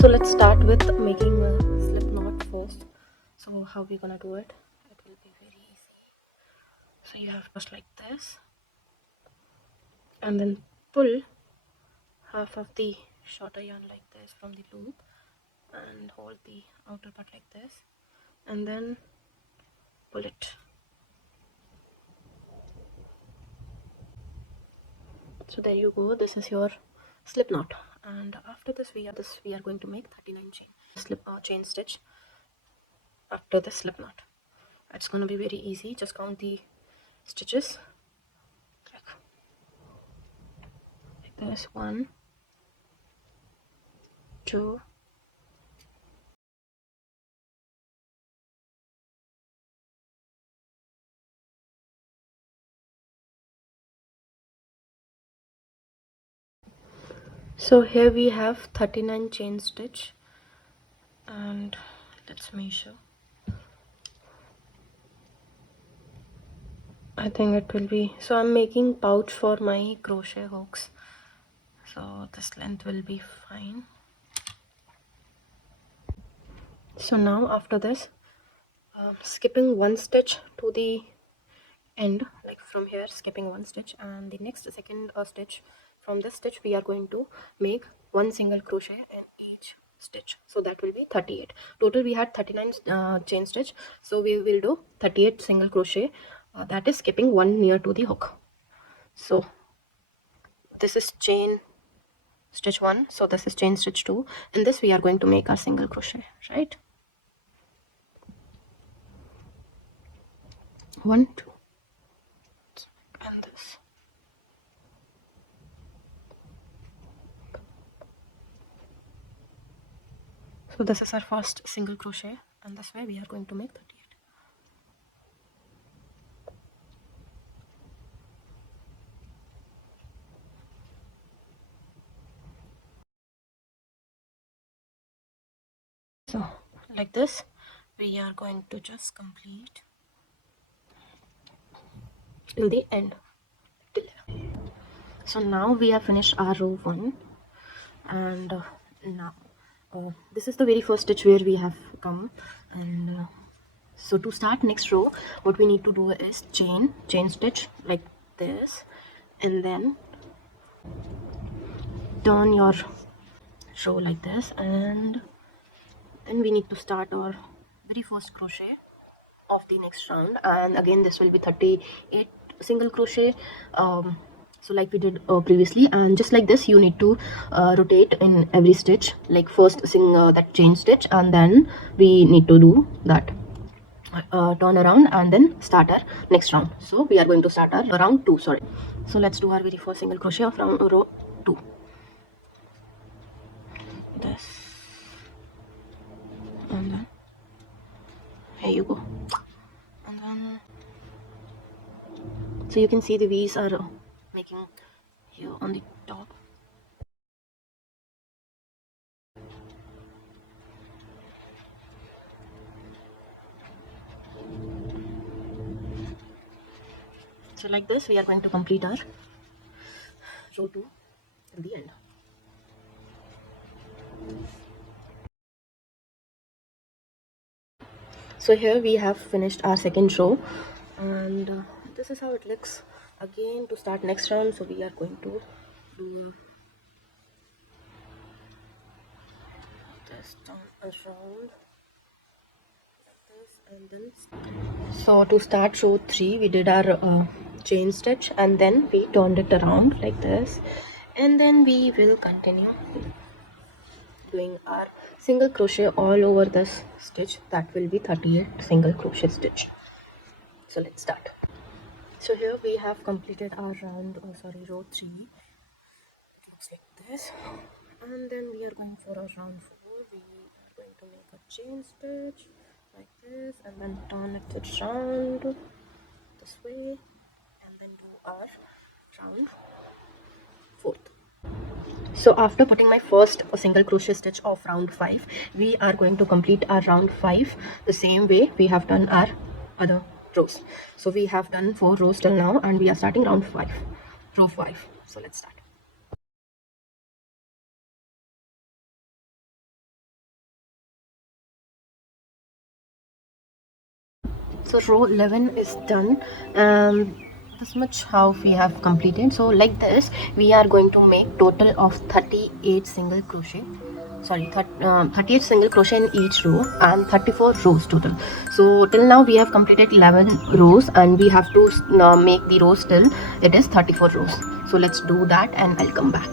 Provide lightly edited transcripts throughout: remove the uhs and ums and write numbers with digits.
So let's start with making a slip knot first. So how we gonna do it? It will be very easy. So you have just like this, and then pull half of the shorter yarn like this from the loop and hold the outer part like this, and then pull it. So there you go, this is your slip knot. And after this we are going to make 39 chain stitch after the slip knot. It's going to be very easy. Just count the stitches like this: 1, 2, 3. So here we have 39 chain stitch, and let's measure. I think it will be, so I'm making pouch for my crochet hooks, so this length will be fine. So now after this, skipping one stitch to the end, like from here, skipping one stitch, and the next second stitch from this stitch we are going to make one single crochet in each stitch. So that will be 38 total. We had 39 chain stitch, so we will do 38 single crochet, that is skipping one near to the hook. So this is chain stitch 1, so this is chain stitch 2. In this we are going to make our single crochet, right? 1, 2, and this. So this is our first single crochet, and this way we are going to make 38. So like this we are going to just complete till the end. So now we have finished our row 1, and now this is the very first stitch where we have come, and so to start next row what we need to do is chain stitch like this, and then turn your row like this, and then we need to start our very first crochet of the next round. And again this will be 38 single crochet, so like we did previously, and just like this you need to rotate in every stitch, like first that chain stitch, and then we need to do that turn around and then start our next round. So we are going to start our round 2, sorry. So let's do our very first single crochet of row 2. This, and then here you go, and then so you can see the V's are making here on the top. So like this we are going to complete our row 2 till the end. So here we have finished our second row, and this is how it looks. Again, to start next round, so we are going to do this down around like this, and then so to start row 3 we did our chain stitch, and then we turned it around like this, and then we will continue doing our single crochet all over this stitch. That will be 38 single crochet stitch. So let's start. So here we have completed our row 3. It looks like this, and then we are going for our round 4. We are going to make a chain stitch like this, and then turn it around this way, and then do our round 4. So after putting my first single crochet stitch of round 5, we are going to complete our round 5 the same way we have done our other rows. So we have done 4 rows till now, and we are starting round 5, row 5. So let's start. So row 11 is done, and this much how we have completed. So like this we are going to make total of 38 single crochet, sorry, 38 single crochet in each row and 34 rows total. So till now we have completed 11 rows and we have to make the rows till it is 34 rows. So let's do that and I'll come back.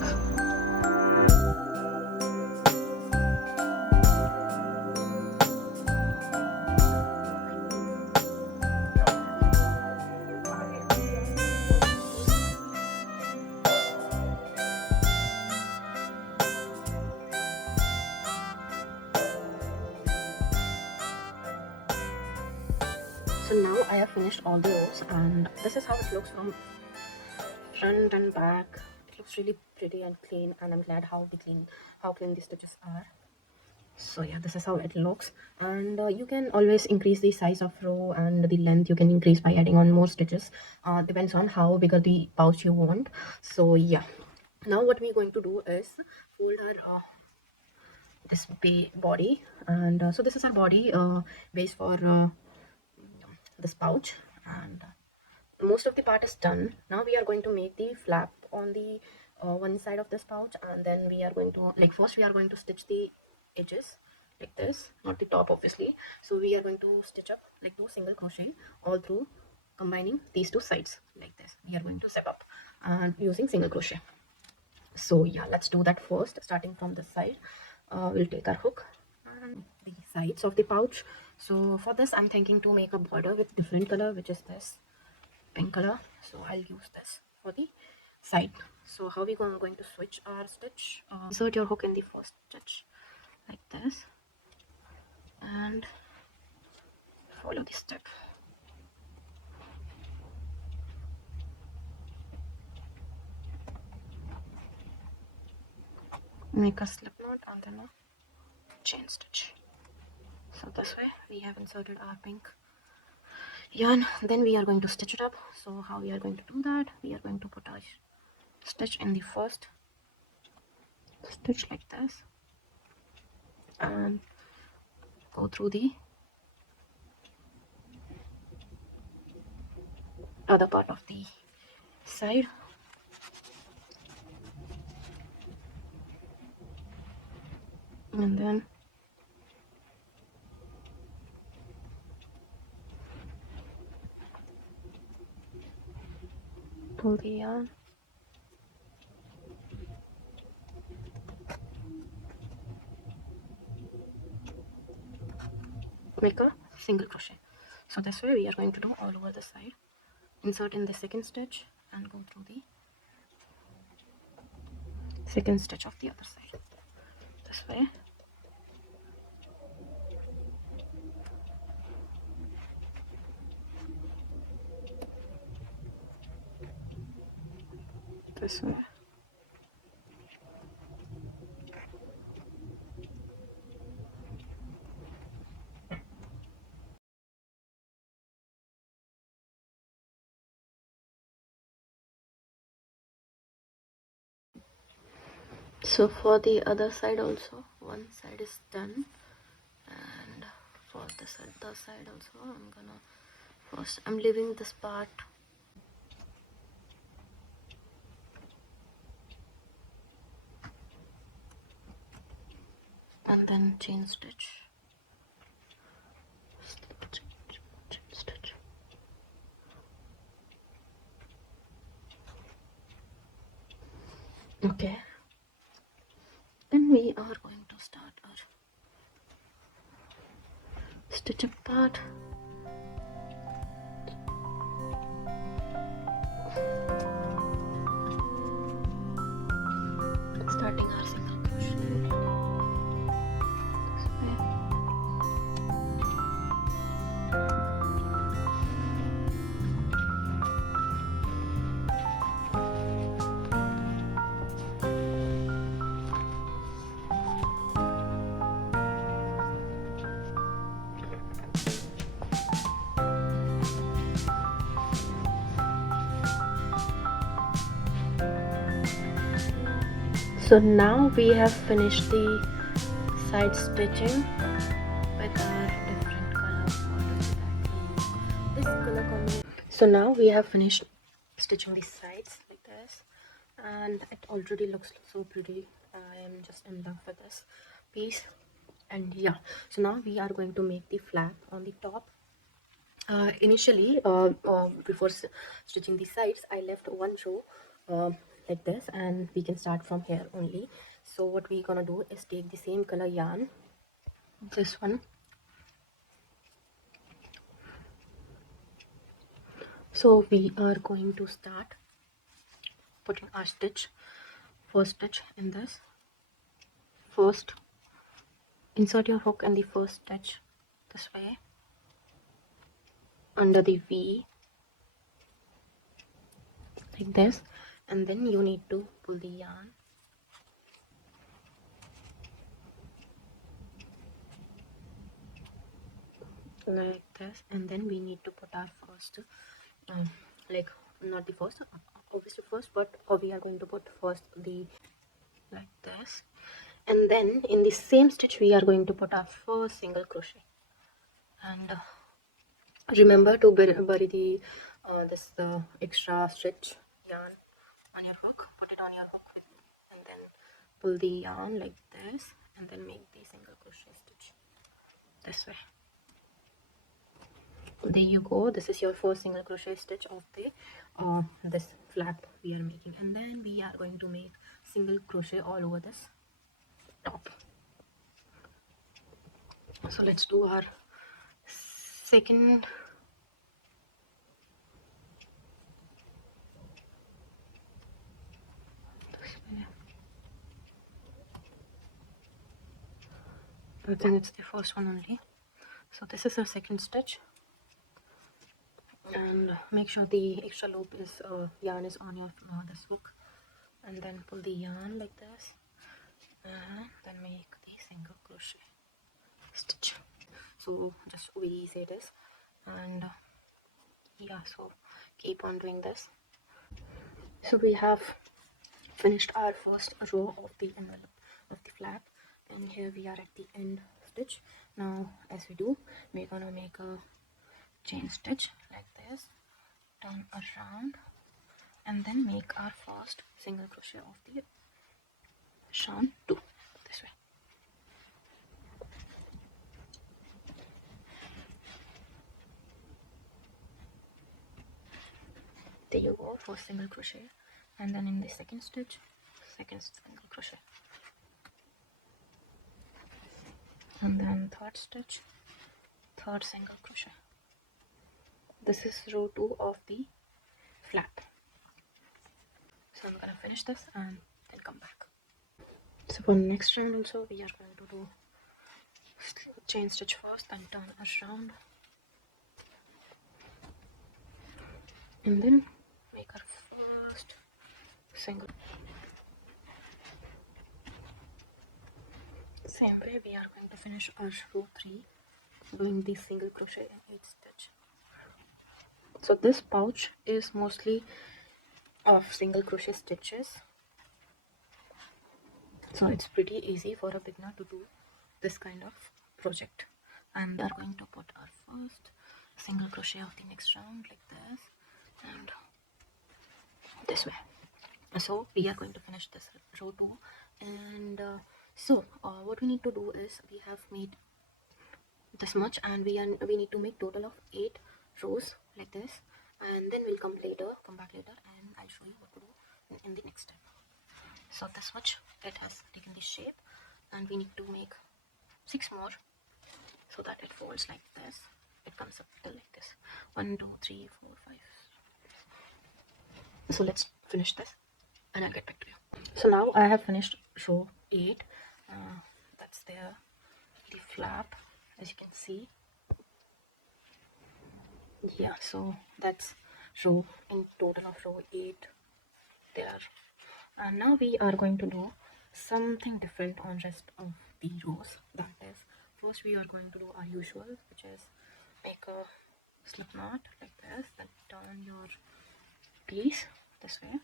So now I have finished all the rows and this is how it looks from front and back. It looks really pretty and clean, and I'm glad how clean the stitches are. So yeah, this is how it looks, and you can always increase the size of row, and the length you can increase by adding on more stitches. Depends on how bigger the pouch you want. So yeah, now what we're going to do is fold our this body, and so this is our body base for this pouch, and most of the part is done. Now we are going to make the flap on the one side of this pouch, and then we are going to, like, first we are going to stitch the edges like this, not the top obviously. So we are going to stitch up like 2 single crochet all through, combining these 2 sides like this. We are going to zip up and using single crochet. So yeah, let's do that first. Starting from this side, we'll take our hook and the sides of the pouch. So for this I'm thinking to make a border with different color, which is this pink color. So I'll use this for the side. So how we going to switch our stitch? Insert your hook in the first stitch like this and follow the step. Make a slip knot and then a chain stitch. So this way we have inserted our pink yarn. Then we are going to stitch it up. So how we are going to do that? We are going to put our stitch in the first stitch like this and go through the other part of the side, and then pull the yarn, make a single crochet. So this way we are going to do all over the side. Insert in the second stitch and go through the second stitch of the other side this way. This way. So for the other side also, one side is done, and for this other side also I'm leaving this part and then chain stitch. Chain stitch. Okay, then we are going to start our stitch up part. Starting our single crochet this way. So now we have finished the side stitching with our different color borders. this color combination. So now we have finished stitching the sides like this, and it already looks so pretty. I am just in love with this piece. And yeah, so now we are going to make the flap on the top. Initially, before stitching the sides, I left one row like this, and we can start from here only. So what we're gonna do is take the same color yarn, this one. So we are going to start putting our first stitch in this. First, insert your hook in the first stitch this way under the V like this, and then you need to pull the yarn like this, and then we need to put our first like not the first, obviously first, but we are going to put first the like this, and then in the same stitch we are going to put our first single crochet. And remember to bury the this extra stitch yarn on your hook, put it on your hook, and then pull the yarn like this, and then make the single crochet stitch this way. There you go, this is your first single crochet stitch of the this flap we are making, and then we are going to make single crochet all over this top. So let's do our second I think it's the first one only. So this is our second stitch, and make sure the extra loop is yarn is on your this hook, and then pull the yarn like this, and then make the single crochet stitch. So just we say this, and yeah, so keep on doing this. So we have finished our first row of the envelope of the flap, and here we are at the end stitch. Now as we do, we're gonna make a chain stitch like this, turn around, and then make our first single crochet of the yarn 2 this way. There you go, first single crochet, and then in the second stitch, second single crochet, and then third stitch, third single crochet. This is row 2 of the flap. So I'm gonna finish this and then come back. So for next round also we are going to do chain stitch first, then turn around, and then make our first single. Same way we are going to finish our row 3 doing the single crochet in each stitch. So this pouch is mostly of single crochet stitches, so it's pretty easy for a beginner to do this kind of project. And we are going to put our first single crochet of the next round like this and this way. So we are going to finish this row 2, and what we need to do is we have made this much, and we need to make total of 8 rows like this, and then we'll come back later, and I'll show you what to do in the next step. So this much it has taken this shape, and we need to make 6 more so that it folds like this. It comes up till like this, 1 2 3 4 5. So let's finish this and I'll get back to you. So now I have finished row 8. That's the flap, as you can see. Yeah, so that's row in total of row 8 there. And now we are going to do something different on rest of the rows. That is, first we are going to do our usual, which is make a slip knot like this, then turn your piece this way,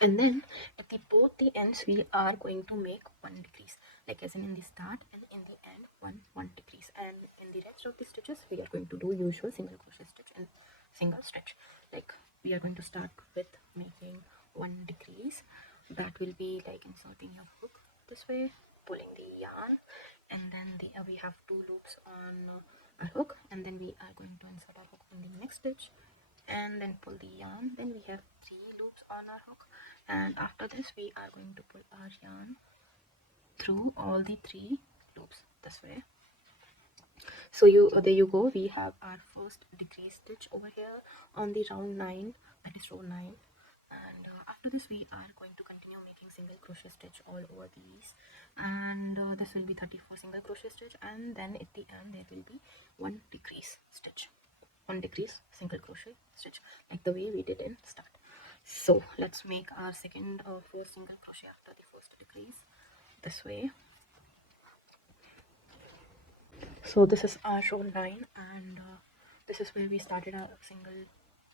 and then at both the ends we are going to make 1 decrease, like as in the start and in the end, 1 decrease, and in the rest of the stitches we are going to do usual single crochet stitch single stitch. Like we are going to start with making 1 decrease. That will be like inserting your hook this way, pulling the yarn, and then we have 2 loops on our hook, and then we are going to insert our hook in the next stitch and then pull the yarn. Then we have 3 loops on our hook, and after this we are going to pull our yarn through all the 3 loops this way. So there you go, we have our first decrease stitch over here on the round 9, that is row 9. And after this we are going to continue making single crochet stitch all over these, and this will be 34 single crochet stitch, and then at the end there will be 1 decrease stitch, 1 decrease single crochet stitch, like the way we did in start. So let's make our second or first single crochet after the first decrease this way. So this is our row 9, and this is where we started our single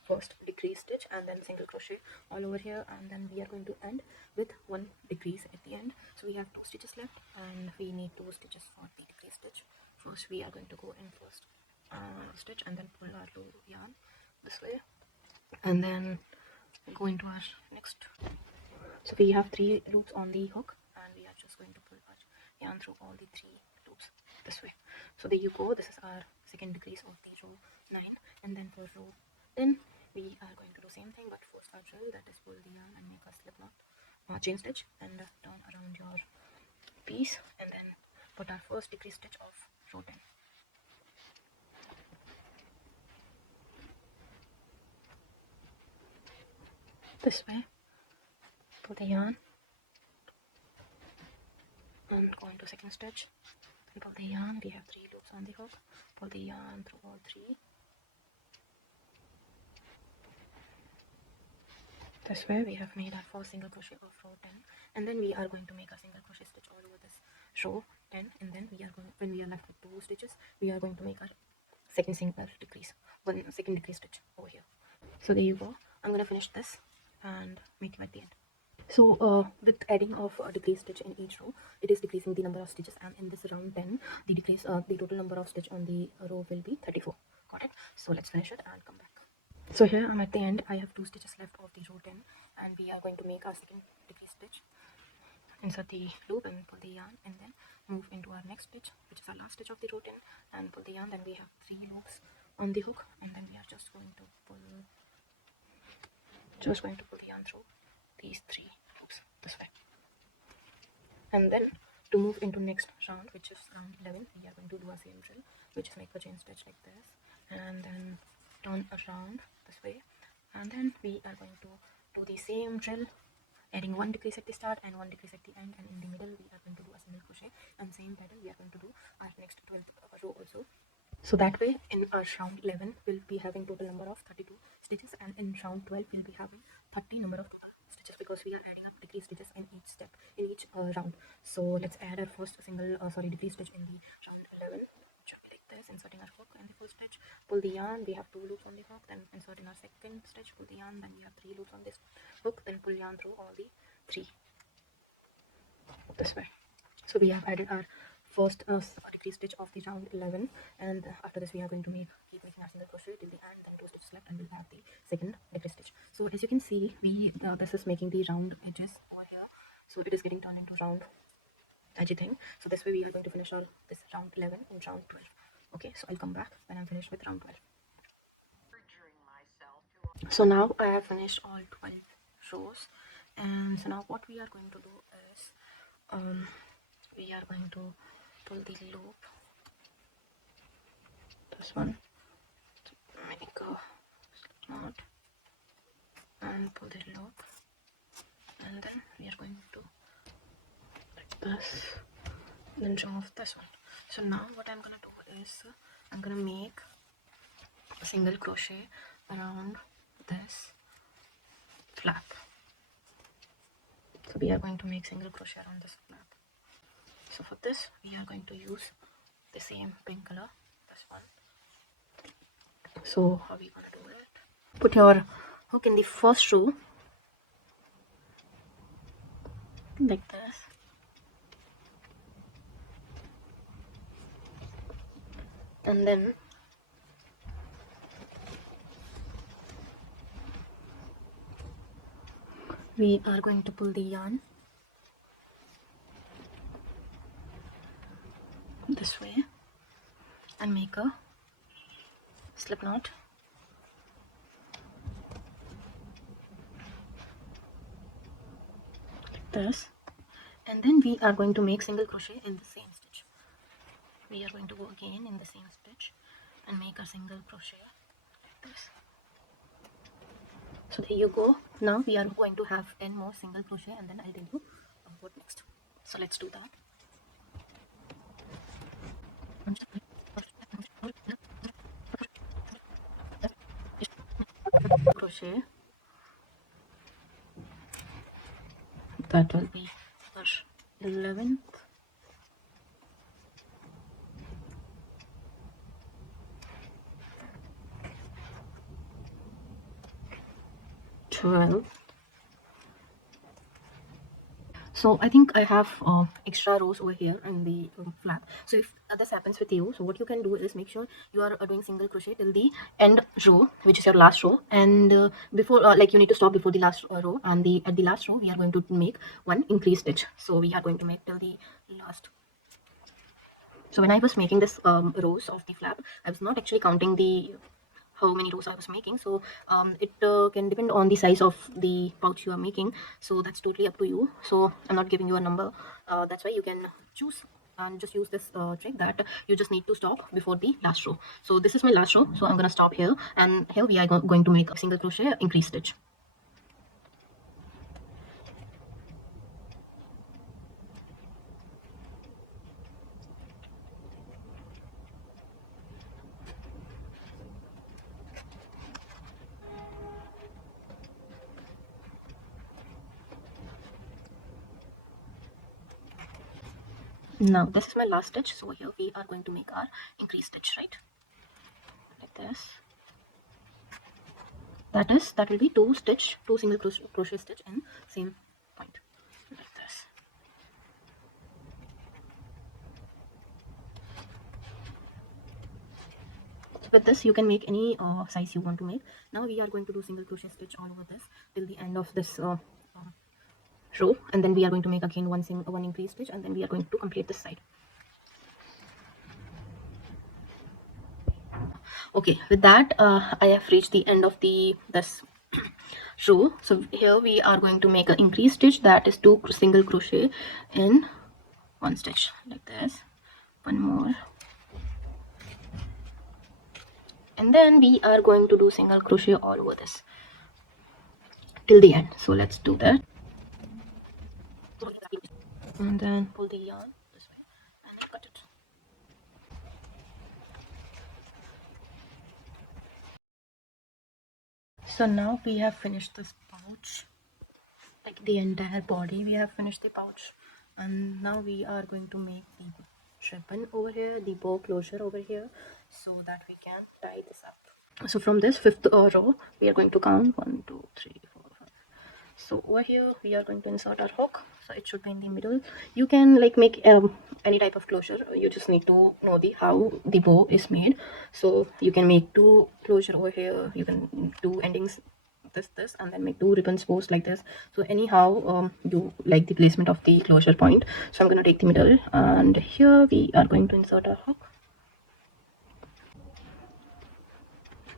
first decrease stitch and then single crochet all over here, and then we are going to end with 1 decrease at the end. So we have 2 stitches left, and we need 2 stitches for the decrease stitch. First we are going to go in first stitch and then pull our yarn this way, and then go into our next. So we have 3 loops on the hook, and we are just going to pull our yarn through all the 3 loops this way. So there you go, this is our second decrease of the row 9. And then for row 10 we are going to do same thing, but for our drill, that is pull the yarn and make a slip knot, chain stitch, and turn around your piece, and then put our first decrease stitch of row 10 this way. Pull the yarn and go into second stitch, and pull the yarn. We have 3 loops on the hook, pull the yarn through all 3 this way. We have made our first single crochet of row 10, and then we are going to make a single crochet stitch all over this row 10, and then we are going, when we are left with 2 stitches, we are going to make our second single decrease, second decrease stitch over here. So there you go, I'm gonna finish this and meet you at the end. So with adding of a decrease stitch in each row, it is decreasing the number of stitches, and in this round 10 the decrease, the total number of stitch on the row will be 34. Got it? So let's finish it and come back. So here I'm at the end. I have 2 stitches left of the row 10, and we are going to make our second decrease stitch, insert the loop and pull the yarn, and then move into our next stitch, which is our last stitch of the row 10, and pull the yarn. Then we have 3 loops on the hook, and then we are just going to pull the yarn through these 3 loops this way. And then to move into next round, which is round 11, we are going to do a same drill, which is make a chain stitch like this, and then turn around this way, and then we are going to do the same drill, adding 1 decrease at the start and 1 decrease at the end, and in the middle we are going to do a single crochet, and same pattern we are going to do our next 12th row also. So that way in our round 11 we'll be having total number of 32 stitches, and in round 12 we'll be having 30 number of stitches, because we are adding up decrease stitches in each step, in each round. So let's add our first decrease stitch in the round 11, like this, inserting our hook and the first stitch, pull the yarn. We have 2 loops on the hook, then insert in our second stitch, pull the yarn, then we have 3 loops on this hook, then pull yarn through all the 3 this way. So we have added our first decrease stitch of the round 11, and after this we are going to keep making our single crochet till the end, then 2 stitches left, and we'll have the second decrease stitch. So as you can see, this is making the round edges over here, so it is getting turned into round edgy thing. So this way we are going to finish this round 11 in round 12. Okay, so I'll come back when I'm finished with round 12. So now I have finished all 12 rows, and so now what we are going to do is we are going to pull the loop, this one, make a slip knot and pull the loop, and then we are going to like this, then jump off this one. So now what I'm gonna do is I'm gonna make a single crochet around this flap. So we are going to make single crochet around this flap. So for this we are going to use the same pink color, this one. So how are we gonna do it? Put your hook in the first row like this, and then we are going to pull the yarn this way and make a slip knot. Like this, and then we are going to make single crochet in the same stitch. We are going to go again in the same stitch and make a single crochet like this. So there you go. Now we are going to have 10 more single crochet, and then I'll tell you what next. So let's do that. Crochet, that will be for 11th, 12th. So I think I have extra rows over here in the flap. So if this happens with you, so what you can do is make sure you are doing single crochet till the end row, which is your last row, and before like you need to stop before the last row, and at the last row we are going to make one increase stitch. So we are going to make till the last. So when I was making this rows of the flap, I was not actually counting the how many rows I was making. So it can depend on the size of the pouch you are making. So that's totally up to you. So I'm not giving you a number. That's why you can choose and just use this trick that you just need to stop before the last row. So this is my last row. So I'm going to stop here, and here we are going to make a single crochet increase stitch. Now this is my last stitch, so here we are going to make our increase stitch, right? Like this. That will be two single crochet stitch in same point, like this. With this you can make any size you want to make. Now we are going to do single crochet stitch all over this till the end of this row, and then we are going to make again one increase stitch, and then we are going to complete this side. Okay, with that I have reached the end of this row. So here we are going to make an increase stitch, that is 2 single crochet in one stitch, like this. One more, and then we are going to do single crochet all over this till the end. So let's do that, and then pull the yarn this way and then cut it. So now we have finished this pouch, like the entire body we have finished the pouch, and now we are going to make the ribbon over here, the bow closure over here, so that we can tie this up. So from this 5th row we are going to count 1 2 3 4 5. So over here we are going to insert our hook, so it should be in the middle. You can like make any type of closure, you just need to know how the bow is made. So you can make 2 closure over here, you can do endings this and then make 2 ribbons bows like this. So anyhow you like the placement of the closure point. So I'm going to take the middle, and here we are going to insert our hook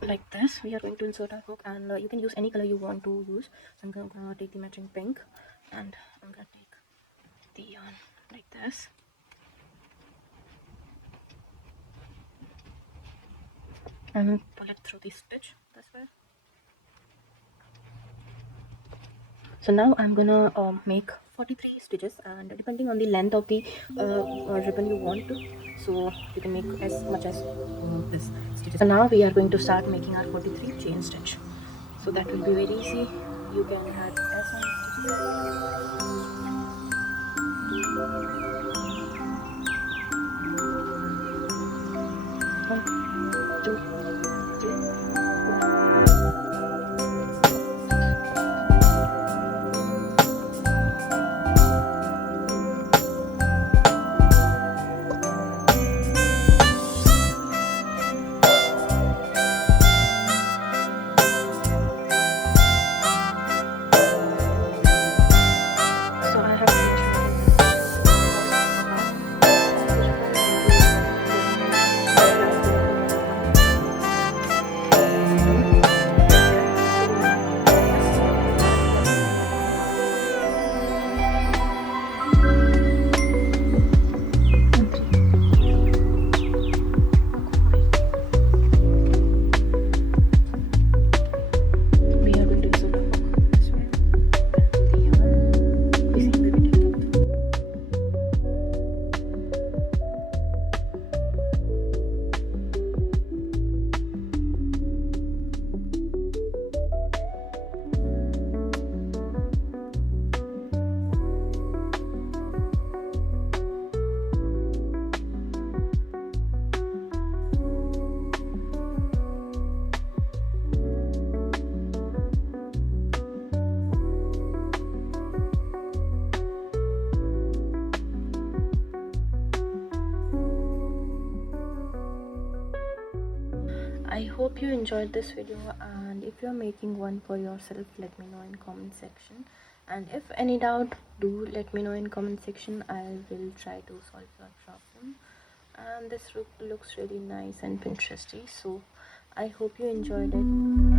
like this. We are going to insert our hook, and you can use any color you want to use. So I'm going to take the matching pink, and I'm going to take the yarn like this, and pull it through the stitch this way. So now I'm gonna make 43 stitches, and depending on the length of the ribbon you want to, so you can make as much as this stitches. So now we are going to start making our 43 chain stitch. So that will be very easy. You can add as many I hope you enjoyed this video, and if you're making one for yourself, let me know in comment section. And if any doubt, do let me know in comment section. I will try to solve your problem. And this looks really nice and Pinteresty, so I hope you enjoyed it.